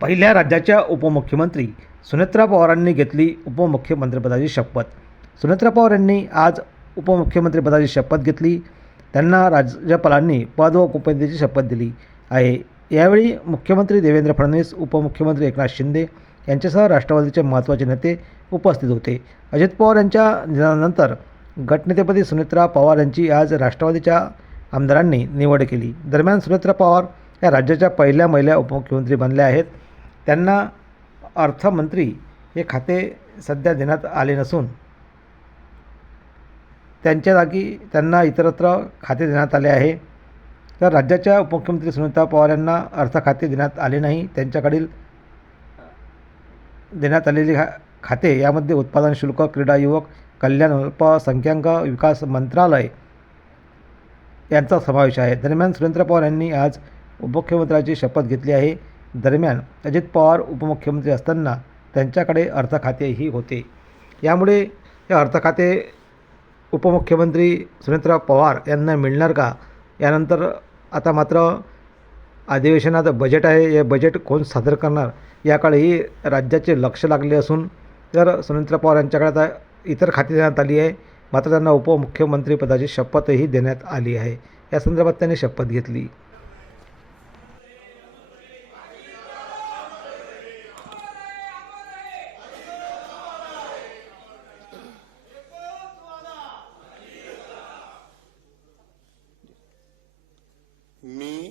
पहिल्या राज्याच्या उपमुख्यमंत्री सुनेत्रा पवारांनी घेतली उपमुख्यमंत्रीपदाची शपथ. सुनेत्रा पवार यांनी आज उपमुख्यमंत्रीपदाची शपथ घेतली. त्यांना राज्यपालांनी पद व गोपनीयतेची शपथ दिली आहे. यावेळी मुख्यमंत्री देवेंद्र फडणवीस उपमुख्यमंत्री एकनाथ शिंदे यांच्यासह राष्ट्रवादीचे महत्त्वाचे नेते उपस्थित होते. अजित पवार यांच्या निधनानंतर गटनेतेपदी सुनेत्रा पवार यांची आज राष्ट्रवादीच्या आमदारांनी निवड केली. दरम्यान सुनेत्रा पवार या राज्याच्या पहिल्या महिला उपमुख्यमंत्री बनल्या आहेत. त्यांना अर्थमंत्री हे खाते सध्या देण्यात आले नसून त्यांच्या जागी त्यांना इतरत्र खाते देण्यात आले आहे. तर राज्याच्या उपमुख्यमंत्री सुनीता पवार यांना अर्थ खाते देण्यात आले नाही. त्यांच्याकडील देण्यात आलेली खा खाते यामध्ये उत्पादन शुल्क क्रीडा युवक कल्याण अल्पसंख्याक विकास मंत्रालय यांचा समावेश आहे. दरम्यान सुरेंद्र पवार यांनी आज उपमुख्यमंत्र्याची शपथ घेतली आहे. दरम्यान अजित पवार उपमुख्यमंत्री असताना त्यांच्याकडे अर्थ खातेही होते. यामुळे हे अर्थ खाते उपमुख्यमंत्री सुनेत्रा पवार यांना मिळणार का? यानंतर आता मात्र अधिवेशनात बजेट आहे. हे बजेट कोण सादर करणार? याकडेही राज्याचे लक्ष लागले असून तर सुनेत्रा पवार यांच्याकडे आता इतर खाती देण्यात आली आहे. मात्र त्यांना उपमुख्यमंत्रीपदाची शपथही देण्यात आली आहे. या संदर्भात त्यांनी शपथ घेतली मी